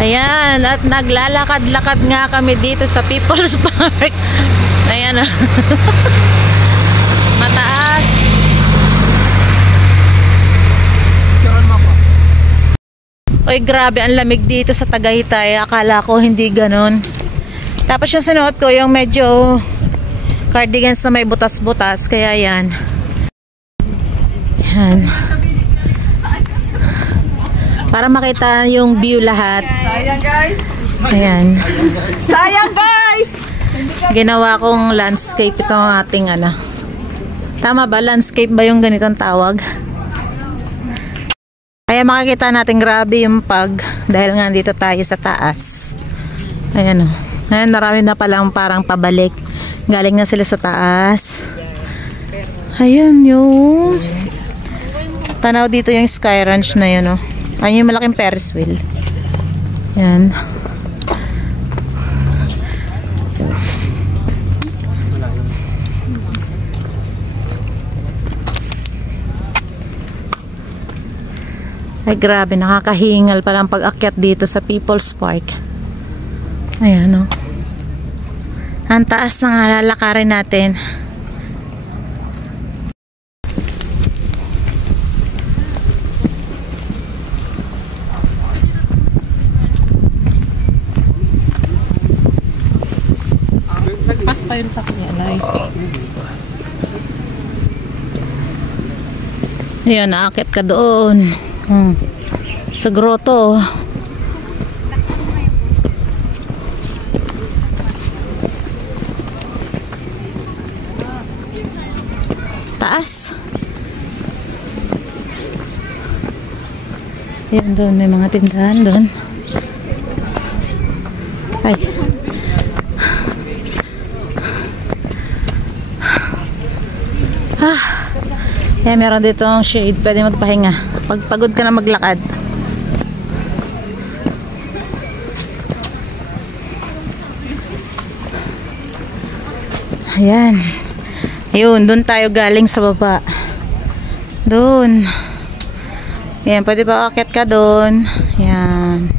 Ayan, at naglalakad-lakad nga kami dito sa People's Park. Ayan o. Mataas. Oy, grabe, ang lamig dito sa Tagaytay. Akala ko hindi ganun. Tapos yung sinuot ko, yung medyo cardigans na may butas-butas. Kaya yan. Yan. Para makita yung view lahat. Sayang guys. Ayan. Sayang guys. Ginawa kong landscape itong ating ano. Tama ba? Landscape ba yung ganitong tawag? Kaya makikita natin grabe yung dahil nga dito tayo sa taas. Ayan o. Ayan, marami na palang parang pabalik. Galing na sila sa taas. Ayan yung tanaw dito yung Sky Ranch na yun o. Ayun yung malaking Ferris wheel. Yan. Ay grabe, nakakahingal palang pag-akyat dito sa People's Park. Ayan o. Ang taas na lalakarin natin. Pa yun sa kanya, like. Ayan, naakit ka doon. Sa grotto. Taas. Ayan doon, may mga tindahan doon. Ay. Kaya meron dito ang shade, pwede magpahinga pag pagod ka na maglakad. Ayan. Ayun, doon tayo galing sa baba. Doon. Ayan, pwede pa aakyat ka doon. Ayan.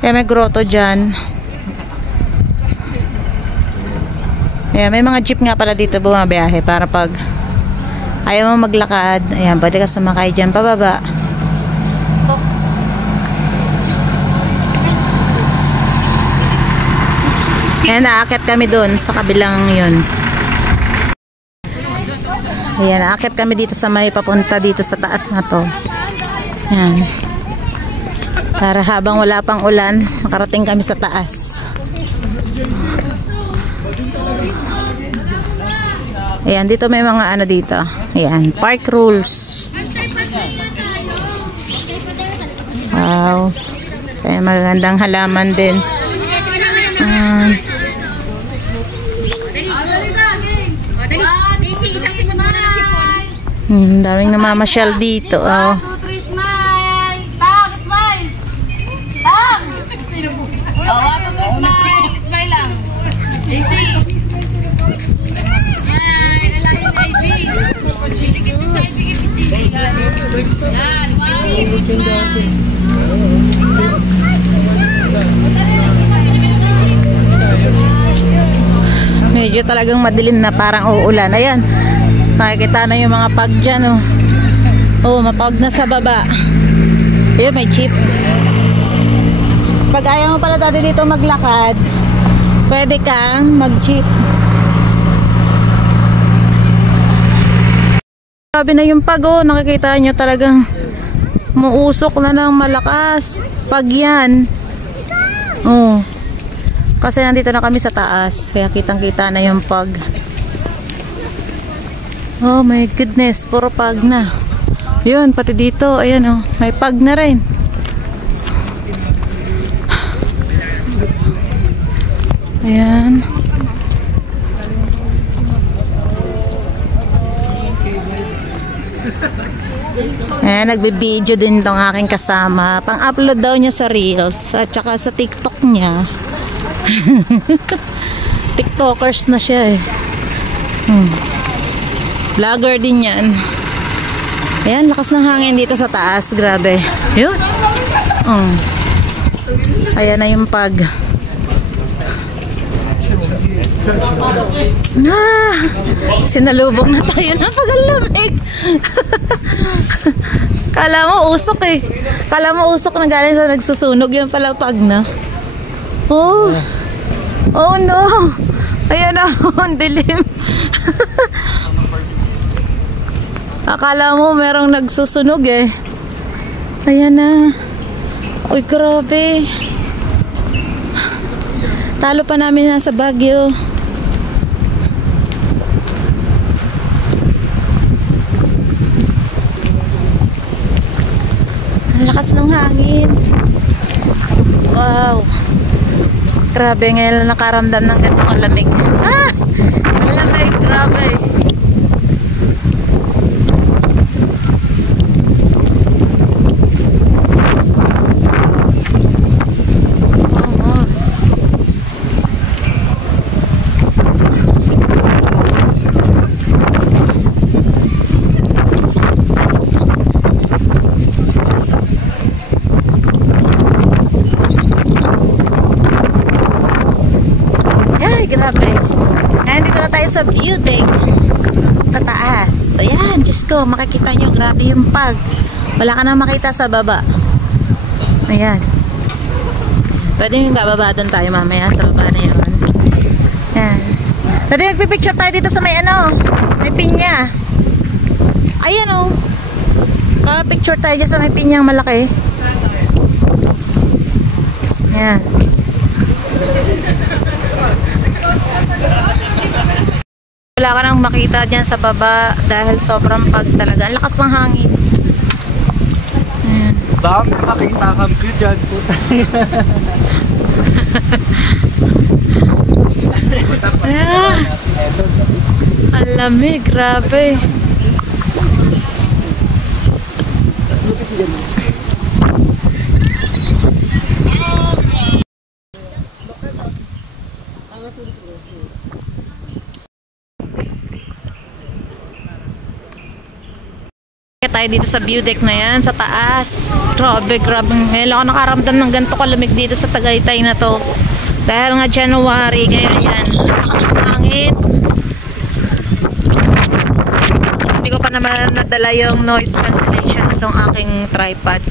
Kaya may grotto dyan. Ayan, may mga jeep nga pala dito bumabiyahe para pag ayaw mo maglakad, ayan, pwede ka sumakay dyan pababa. Ayan, naakit kami doon sa kabilang yun. Ayan, naakit kami dito sa may papunta dito sa taas na to. Ayan. Para habang wala pang ulan, makarating kami sa taas. Ayan, dito may mga ano dito. Ayan, park rules. Wow. Kaya magandang halaman din. Daming namamasyal dito. Oh. Medyo talagang madilim na, parang uulan. Ayan, nakikita na yung mga pag dyan. Oh, mapag na sa baba. Ayun, may jeep. Pag ayaw mo pala dati dito maglakad, pwede kang mag-jeep. Sabi na yung pag, oh, nakikita nyo talagang muusok na ng malakas pag yan. Oh, kasi nandito na kami sa taas, kaya kitang kita na yung pag. Oh my goodness, puro pag na. Yun, pati dito, ayan oh, may pag na rin. Ayan. Ayan, nagbe-video din tong aking kasama. Pang-upload daw niya sa Reels at saka sa TikTok niya. TikTokers na siya eh. Vlogger din yan. Ayan, lakas ng hangin dito sa taas. Grabe. Yun. Ayan na yung pag. Sinalubog na tayo na pag-alamig. Kala mo usok eh. Kala mo usok na galing sa nagsusunog. Yung pala pag na. Oh. Oh no. Ayan na. Ang dilim. Akala mo merong nagsusunog eh. Ayan na. Uy, grabe. Talo pa namin nasa Baguio. Ang lakas ng hangin. Wow. Grabe, ngayon nakaramdam ng ganitong lamig. Ah! Ang lamig, grabe. Grabe. Ngayon dito na tayo sa view deck. Sa taas. Ayan, Diyos ko, makikita nyo, grabe yung pag. Wala ka nang makita sa baba. Ayan. Pwede yung bababa doon tayo mamaya sa baba na yun. Ayan. Pwede magpipicture tayo dito sa may ano, may pinya. Ayan o. Picture tayo dyan sa may pinyang malaki. Ayan. Wala ka nang makita dyan sa baba dahil sobrang pag talaga. Ang lakas ng hangin. Baka makita kami dyan. Ang lamig, grabe. Tayo dito sa view deck na yan, sa taas. Grabe, grabe. Ngayon ako nakaramdam ng ganito kalamig dito sa Tagaytay na to. Dahil nga January, kaya yan. Lakas ng hangin. Hindi ko pa naman nadala yung noise cancellation itong aking tripod.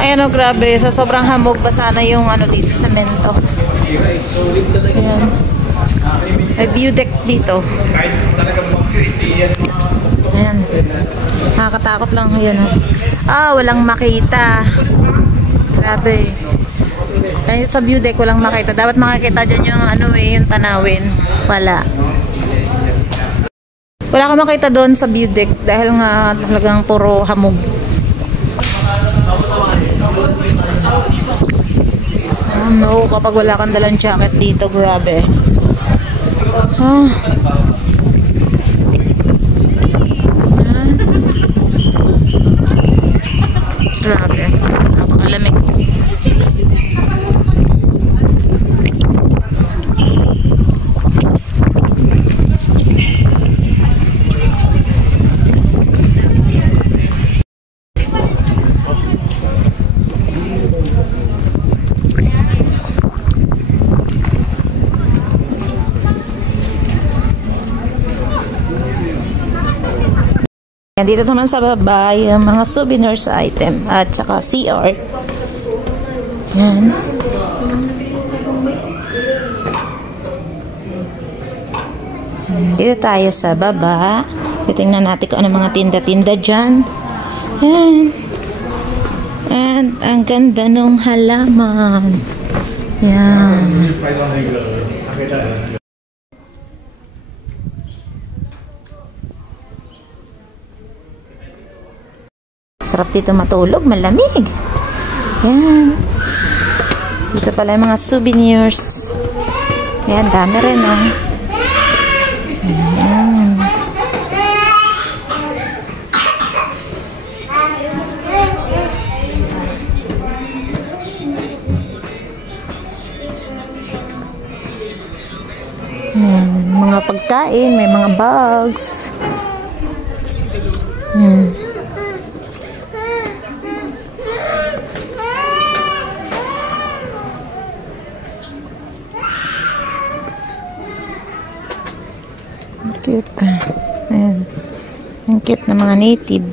Ayan o, grabe. Sa sobrang hamog, basa na yung ano dito, semento. Ayan. May view deck dito. Ayan. Nakakatakot lang yun. Walang makita. Grabe. Ayan, sa view deck walang makita. Dapat makikita dyan yung ano yung tanawin. Wala. Wala ka makita doon sa view deck dahil nga talagang puro hamog. No, kapag wala kang dalang jacket dito, grabe. Grabe. Napakalamig. Dito naman sa baba yung mga souvenirs item at saka CR. Yan. Dito tayo sa baba. Titingnan natin kung ano mga tinda-tinda dyan. Yan. And ang ganda nung halaman. Yan. Sarap dito matulog, malamig. Yan. Dito pala yung mga souvenirs. Yan, dami rin, oh. Yan. mga pagkain, may mga bags. Ayan. Cute. Ayan. Ang cute na mga native.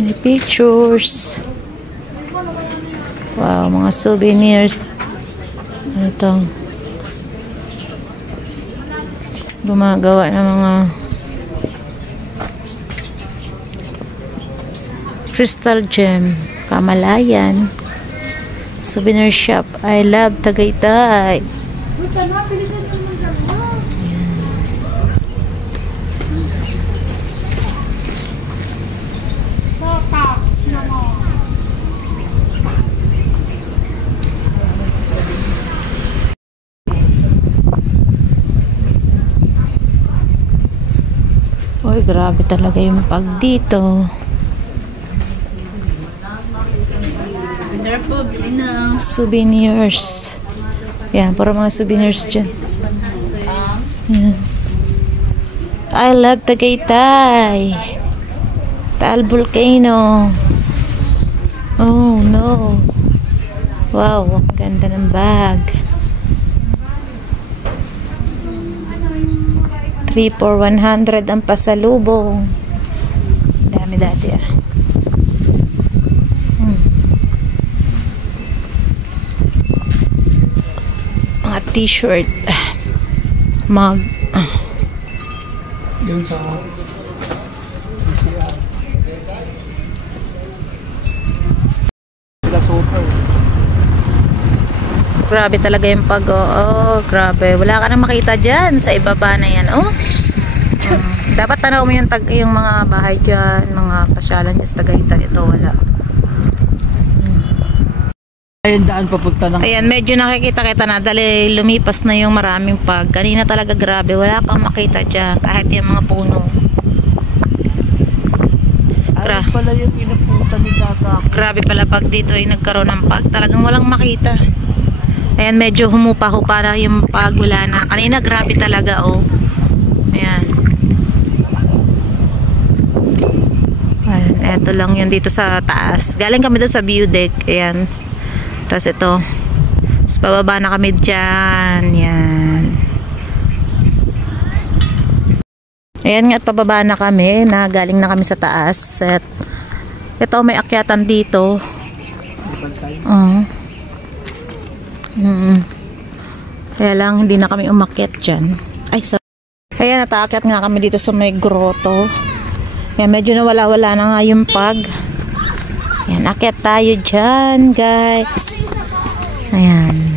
May pictures. Wow, mga souvenirs. Ito. Gumagawa ng mga crystal gem. Kamalayan. Souvenir shop. I love Tagaytay. Uy, grabe talaga yung pag dito. Souvenirs. Yan, para mga souvenirs dyan. Yan. I love Tagaytay. Taal Volcano. Oh, no. Wow, ang ganda ng bag. 3 for 100 ang pasalubong. Dami dati ah. Mga t-shirt. Mug. Yung sa super. Grabe talaga yung pag, oh, grabe. Wala ka nang makita dyan sa ibaba na yan, oh. Dapat tanaw mo yung mga bahay dyan, mga pasyalan dyan sa Tagaytay. Ito, wala. Ayun, daan papunta ng... Ayan, medyo nakikita-kita na dahil lumipas na yung maraming pag. Kanina talaga grabe, wala kang makita dyan, kahit yung mga puno. Ayun pala yung inapunta ni Tata. Grabe pala pag dito ay nagkaroon ng pag. Talagang walang makita. Ayan, medyo humupa-hupa na yung pag, wala na. Kanina grabe talaga, oh. Ayan. Ayan, eto lang yun dito sa taas. Galing kami doon sa view deck. Ayan. Tapos ito. Tapos pababa na kami dyan. Yan. Ayan nga at pababa na kami. Galing na kami sa taas. At ito may akyatan dito. Kaya lang hindi na kami umakyat dyan. Ay, sorry. Ayan, nataakyat nga kami dito sa may grotto. Ayan, medyo nawala-wala na nga yung pag. Ayan, akyat tayo dyan, guys. Ayan.